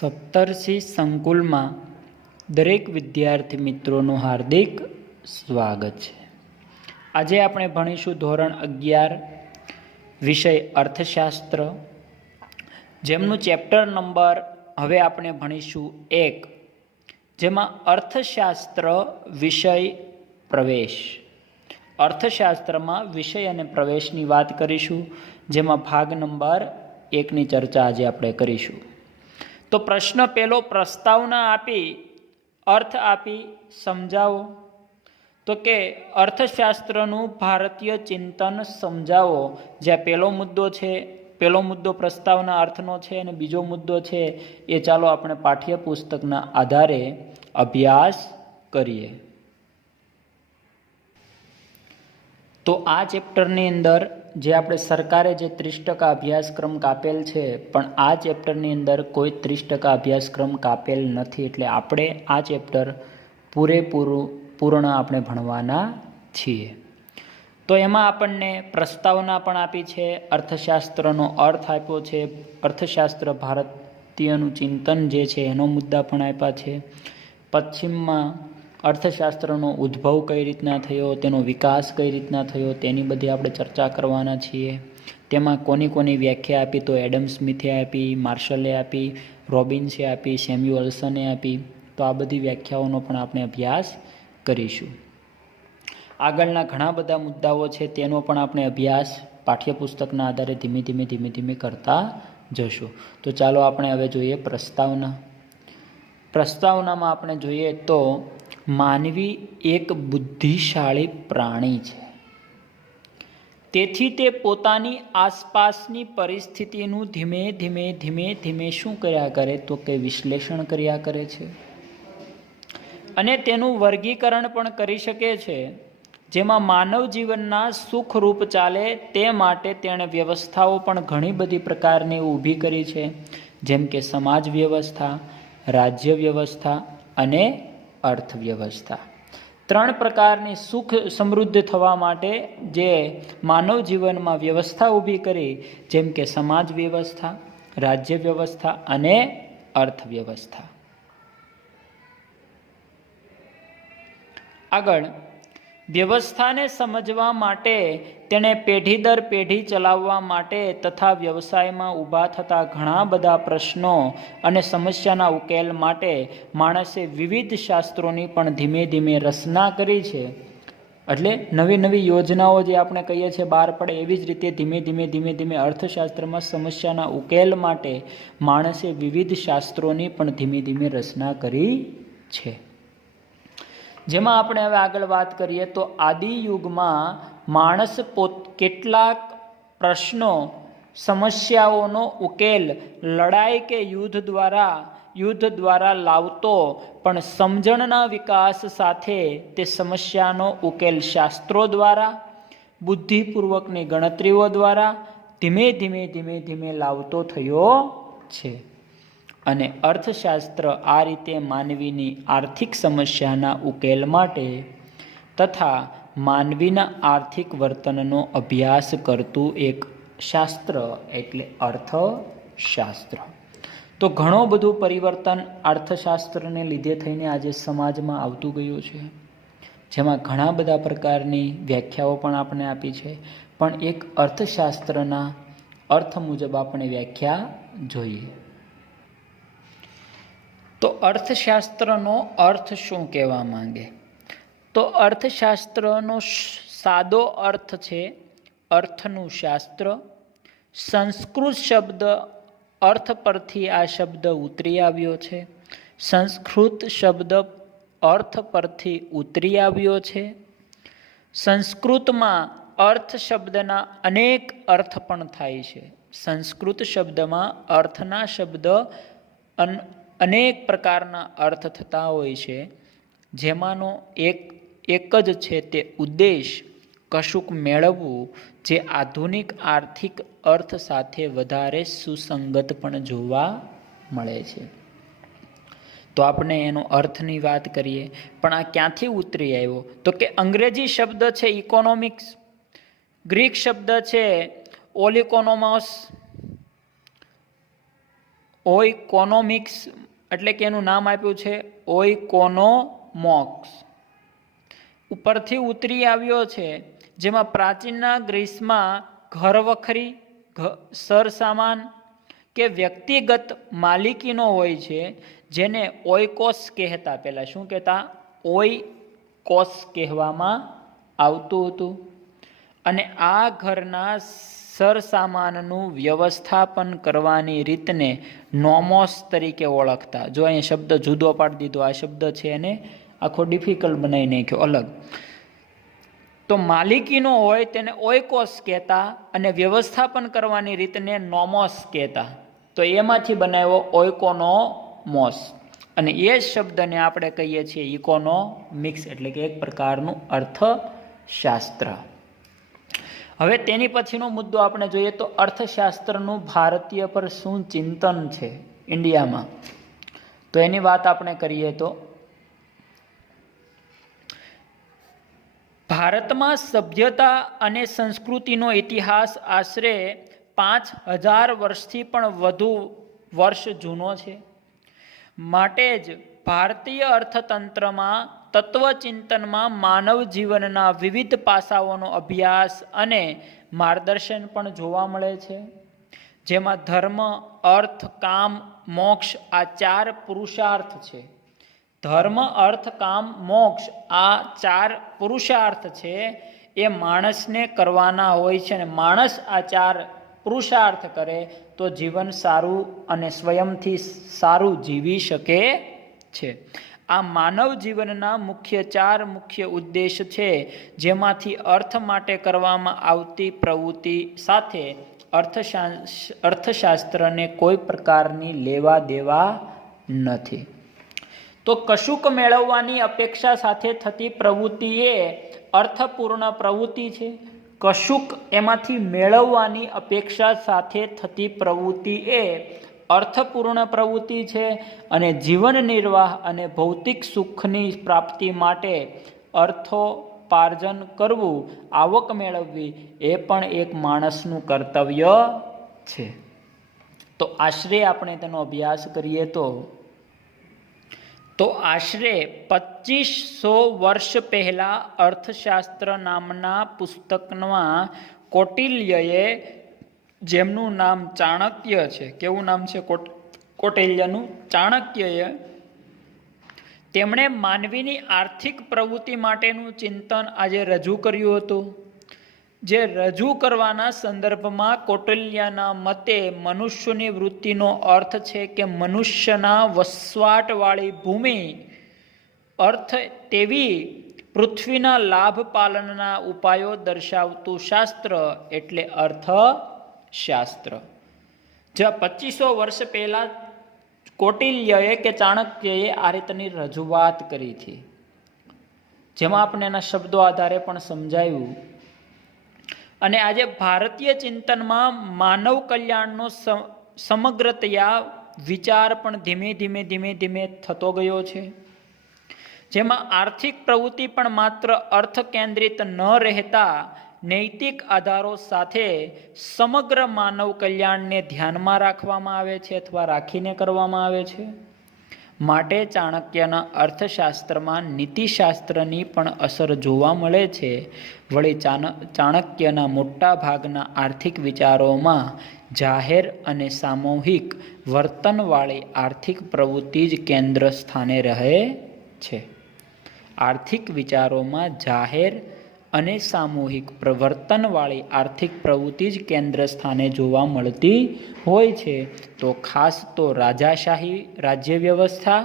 સપ્તર્ષિ સંકુલમાં દરેક વિદ્યાર્થી મિત્રોનું હાર્દિક સ્વાગત છે। આજે આપણે ભણીશું ધોરણ 11 વિષય અર્થશાસ્ત્ર, જેમનું ચેપ્ટર નંબર હવે આપણે ભણીશું 1, જેમાં અર્થશાસ્ત્ર વિષય પ્રવેશ। અર્થશાસ્ત્રમાં વિષય અને પ્રવેશની વાત કરીશું, જેમાં ભાગ નંબર 1ની ચર્ચા આજે આપણે કરીશું। તો પ્રશ્ન પહેલો, પ્રસ્તાવના આપી અર્થ આપી સમજાવો। તો કે અર્થશાસ્ત્રનું ભારતીય ચિંતન સમજાવો, જ્યાં પહેલો મુદ્દો પ્રસ્તાવના અર્થનો છે અને બીજો મુદ્દો છે એ ચાલો આપણે પાઠ્યપુસ્તકના આધારે અભ્યાસ કરીએ। તો આ ચેપ્ટરની અંદર જે આપણે સરકારે જે 30% અભ્યાસક્રમ કાપેલ છે, પણ આ ચેપ્ટરની અંદર કોઈ 30% અભ્યાસક્રમ કાપેલ નથી, એટલે આપણે આ ચેપ્ટર પૂર્ણ આપણે ભણવાના છીએ। તો એમાં આપણને પ્રસ્તાવના પણ આપી છે, અર્થશાસ્ત્રનો અર્થ આપ્યો છે, અર્થશાસ્ત્ર ભારતીયનું ચિંતન જે છે એનો મુદ્દા પણ આપ્યા છે, પશ્ચિમમાં અર્થશાસ્ત્રનો ઉદ્ભવ કઈ રીતના થયો, તેનો વિકાસ કઈ રીતના થયો, તેની બધી આપણે ચર્ચા કરવાના છીએ। તેમાં કોની વ્યાખ્યા આપી, તો એડમ સ્મિથે આપી, માર્શલે આપી, રોબિન્સે આપી, સેમ્યુઅલ્સને આપી। તો આ બધી વ્યાખ્યાઓનો પણ આપણે અભ્યાસ કરીશું। આગળના ઘણા બધા મુદ્દાઓ છે તેનો પણ આપણે અભ્યાસ પાઠ્યપુસ્તકના આધારે ધીમે ધીમે કરતા જશું। તો ચાલો આપણે હવે જોઈએ પ્રસ્તાવના। પ્રસ્તાવનામાં આપણે જોઈએ તો માનવી એક બુદ્ધિશાળી પ્રાણી છે, તેથી તે પોતાની આસપાસની પરિસ્થિતિનું ધીમે શું કર્યા કરે, તો કે વિશ્લેષણ કર્યા કરે છે અને તેનું વર્ગીકરણ પણ કરી શકે છે, જેમાં માનવ જીવનના સુખરૂપ ચાલે તે માટે તેણે વ્યવસ્થાઓ પણ ઘણી બધી પ્રકારની ઊભી કરી છે, જેમ કે સમાજ વ્યવસ્થા, રાજ્ય વ્યવસ્થા અને અર્થવ્યવસ્થા। 3 પ્રકારની સુખ સમૃદ્ધ થવા માટે જે માનવ જીવનમાં વ્યવસ્થા ઊભી કરી, જેમ કે સમાજ વ્યવસ્થા, રાજ્ય વ્યવસ્થા અને અર્થવ્યવસ્થા। આગળ, વ્યવસ્થાને સમજવા માટે તેણે પેઢી દર પેઢી ચલાવવા માટે તથા વ્યવસાયમાં ઊભા થતા ઘણા બધા પ્રશ્નો અને સમસ્યાના ઉકેલ માટે માણસે વિવિધ શાસ્ત્રોની પણ ધીમે રચના કરી છે। એટલે નવી યોજનાઓ જે આપણે કહીએ છીએ બહાર પડે, એવી જ રીતે ધીમે અર્થશાસ્ત્રમાં સમસ્યાના ઉકેલ માટે માણસે વિવિધ શાસ્ત્રોની પણ ધીમે રચના કરી છે। જેમાં આપણે હવે આગળ વાત કરીએ તો આદિ યુગમાં માણસ કેટલાક પ્રશ્નો, સમસ્યાઓનો ઉકેલ લડાઈ કે યુદ્ધ દ્વારા લાવતો, પણ સમજણના વિકાસ સાથે તે સમસ્યાનો ઉકેલ શાસ્ત્રો દ્વારા, બુદ્ધિપૂર્વકની ગણતરીઓ દ્વારા ધીમે લાવતો થયો છે। અને અર્થશાસ્ત્ર આ રીતે માનવીની આર્થિક સમસ્યાના ઉકેલ માટે તથા માનવીના આર્થિક વર્તનનો અભ્યાસ કરતું એક શાસ્ત્ર એટલે અર્થશાસ્ત્ર। તો ઘણું બધું પરિવર્તન અર્થશાસ્ત્રને લીધે થઈને આજે સમાજમાં આવતું ગયું છે, જેમાં ઘણા બધા પ્રકારની વ્યાખ્યાઓ પણ આપણે આપી છે, પણ એક અર્થશાસ્ત્રના અર્થ મુજબ આપણે વ્યાખ્યા જોઈએ। તો અર્થશાસ્ત્રનો અર્થ શું કહેવા માંગે, તો અર્થશાસ્ત્રનો સાદો અર્થ છે અર્થનું શાસ્ત્ર। સંસ્કૃત શબ્દ અર્થ પરથી આ શબ્દ ઉતરી આવ્યો છે। સંસ્કૃત શબ્દ અર્થ પરથી ઉતરી આવ્યો છે। સંસ્કૃતમાં અર્થ શબ્દના અનેક અર્થ પણ થાય છે। સંસ્કૃત શબ્દમાં અર્થના શબ્દ અનેક પ્રકારના અર્થ થતા હોય છે, જેમાંનો એક જ છે તે ઉદ્દેશ, કશુંક મેળવવું, જે આધુનિક આર્થિક અર્થ સાથે વધારે સુસંગત પણ જોવા મળે છે। તો આપણે એનો અર્થની વાત કરીએ, પણ આ ક્યાંથી ઉતરી આવ્યો, તો કે અંગ્રેજી શબ્દ છે ઇકોનોમિક્સ, ગ્રીક શબ્દ છે ઓઇકોનોમિક્સ એટલે કે એનું નામ આપ્યું છે ઓઇકોનોમોક્સ, ઉપરથી ઉતરી આવ્યો છે, જેમાં પ્રાચીનના ગ્રીસમાં ઘરવખરી, સરસામાન કે વ્યક્તિગત માલિકીનો હોય છે, જેને ઓઇકોસ કહેતા. પહેલાં શું કહેતા? ઓઇકોસ કહેવામાં આવતું હતું. અને આ ઘરના સરસામાનનું વ્યવસ્થાપન કરવાની રીતને નોમોસ તરીકે ઓળખતા. જો અહીંયા શબ્દ જુદો પાડી દીધો, આ શબ્દ છે એને આખો ડિફિકલ્ટ બનાવી નાખ્યો, અલગ. તો માલિકીનો હોય તેને ઓઇકોસ કહેતા અને વ્યવસ્થાપન કરવાની રીતને નોમોસ કહેતા. તો એમાંથી બનાવ્યો ઓઇકોનોમોસ, અને એ શબ્દને આપણે કહીએ છીએ ઇકોનોમિક્સ, એટલે કે એક પ્રકારનું અર્થશાસ્ત્ર. હવે તેની પછીનો મુદ્દો આપણે જોઈએ તો અર્થશાસ્ત્રનું ભારતીય પર શું ચિંતન છે ઇન્ડિયામાં. તો એની વાત આપણે કરીએ તો ભારતમાં સભ્યતા અને સંસ્કૃતિનો ઇતિહાસ આશરે 5000 વર્ષથી પણ વધુ વર્ષ જૂનો છે. માટે જ ભારતીય અર્થતંત્રમાં તત્વચિંતનમાં માનવ જીવનના વિવિધ પાસાઓનો અભ્યાસ અને માર્ગદર્શન પણ જોવા મળે છે, જેમાં ધર્મ, અર્થ, કામ, મોક્ષ આ 4 પુરુષાર્થ છે. ધર્મ, અર્થ, કામ, મોક્ષ આ 4 પુરુષાર્થ છે એ માણસને કરવાના હોય છે, અને માણસ આ 4 પુરુષાર્થ કરે તો જીવન સારું અને સ્વયંથી સારું જીવી શકે છે. આ માનવ જીવનના 4 મુખ્ય ઉદ્દેશ છે, જેમાંથી અર્થ માટે કરવામાં આવતી પ્રવૃત્તિ સાથે અર્થશાસ્ત્રને કોઈ પ્રકારની લેવા દેવા નથી. તો કશુંક મેળવવાની અપેક્ષા સાથે થતી પ્રવૃત્તિ એ અર્થપૂર્ણ પ્રવૃત્તિ છે. કશુંક એમાંથી મેળવવાની અપેક્ષા સાથે થતી પ્રવૃત્તિ એ અર્થપૂર્ણ પ્રવૃત્તિ છે, અને જીવન નિર્વાહ અને ભૌતિક સુખની પ્રાપ્તિ માટે અર્થોપાર્જન કરવું, આવક મેળવવી એ પણ એક માણસનું કર્તવ્ય છે. તો આશરે આપણે તેનો અભ્યાસ કરીએ તો આશરે 2500 વર્ષ પહેલાં અર્થશાસ્ત્ર નામના પુસ્તકમાં કૌટિલ્યએ, જેમનું નામ ચાણક્ય છે, કેવું નામ છે કૌટિલ્યનું? ચાણક્યએ, તેમણે માનવીની આર્થિક પ્રવૃત્તિ માટેનું ચિંતન આજે રજૂ કર્યું હતું. જે રજૂ કરવાના સંદર્ભમાં કૌટિલ્યના મતે મનુષ્યની વૃત્તિનો અર્થ છે કે મનુષ્યના વસવાટવાળી ભૂમિ, અર્થ તેવી પૃથ્વીના લાભ પાલનના ઉપાયો દર્શાવતું શાસ્ત્ર એટલે અર્થશાસ્ત્ર. જ્યાં 2500 વર્ષ પહેલાં કૌટિલ્યએ કે ચાણક્યએ આ રીતની રજૂઆત કરી હતી, જેમાં આપણે એના શબ્દો આધારે પણ સમજાયું. અને આજે ભારતીય ચિંતનમાં માનવ કલ્યાણનો સમગ્રતયા વિચાર પણ ધીમે ધીમે થતો ગયો છે, જેમાં આર્થિક પ્રવૃત્તિ પણ માત્ર અર્થ કેન્દ્રિત ન રહેતા નૈતિક આધારો સાથે સમગ્ર માનવ કલ્યાણને ધ્યાનમાં રાખવામાં આવે છે અથવા રાખીને કરવામાં આવે છે. માટે ચાણક્યના અર્થશાસ્ત્રમાં નીતિશાસ્ત્રની પણ અસર જોવા મળે છે. વળી ચાણક્યના મોટા ભાગના આર્થિક વિચારોમાં જાહેર અને સામૂહિક વર્તનવાળી આર્થિક પ્રવૃત્તિ જ કેન્દ્ર સ્થાને રહે છે. આર્થિક વિચારોમાં જાહેર અને સામૂહિક પ્રવર્તનવાળી આર્થિક પ્રવૃત્તિ જ કેન્દ્ર સ્થાને જોવા મળતી હોય છે. તો ખાસ તો રાજાશાહી રાજ્ય વ્યવસ્થા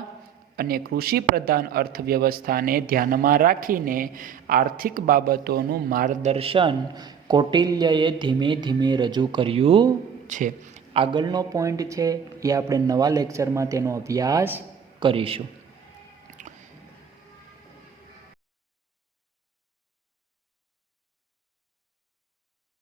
અને કૃષિ પ્રધાન અર્થવ્યવસ્થાને ધ્યાનમાં રાખીને આર્થિક બાબતોનું માર્ગદર્શન કૌટિલ્યએ ધીમે ધીમે રજૂ કર્યું છે. આગળનો પોઈન્ટ છે એ આપણે નવા લેક્ચરમાં તેનો અભ્યાસ કરીશું.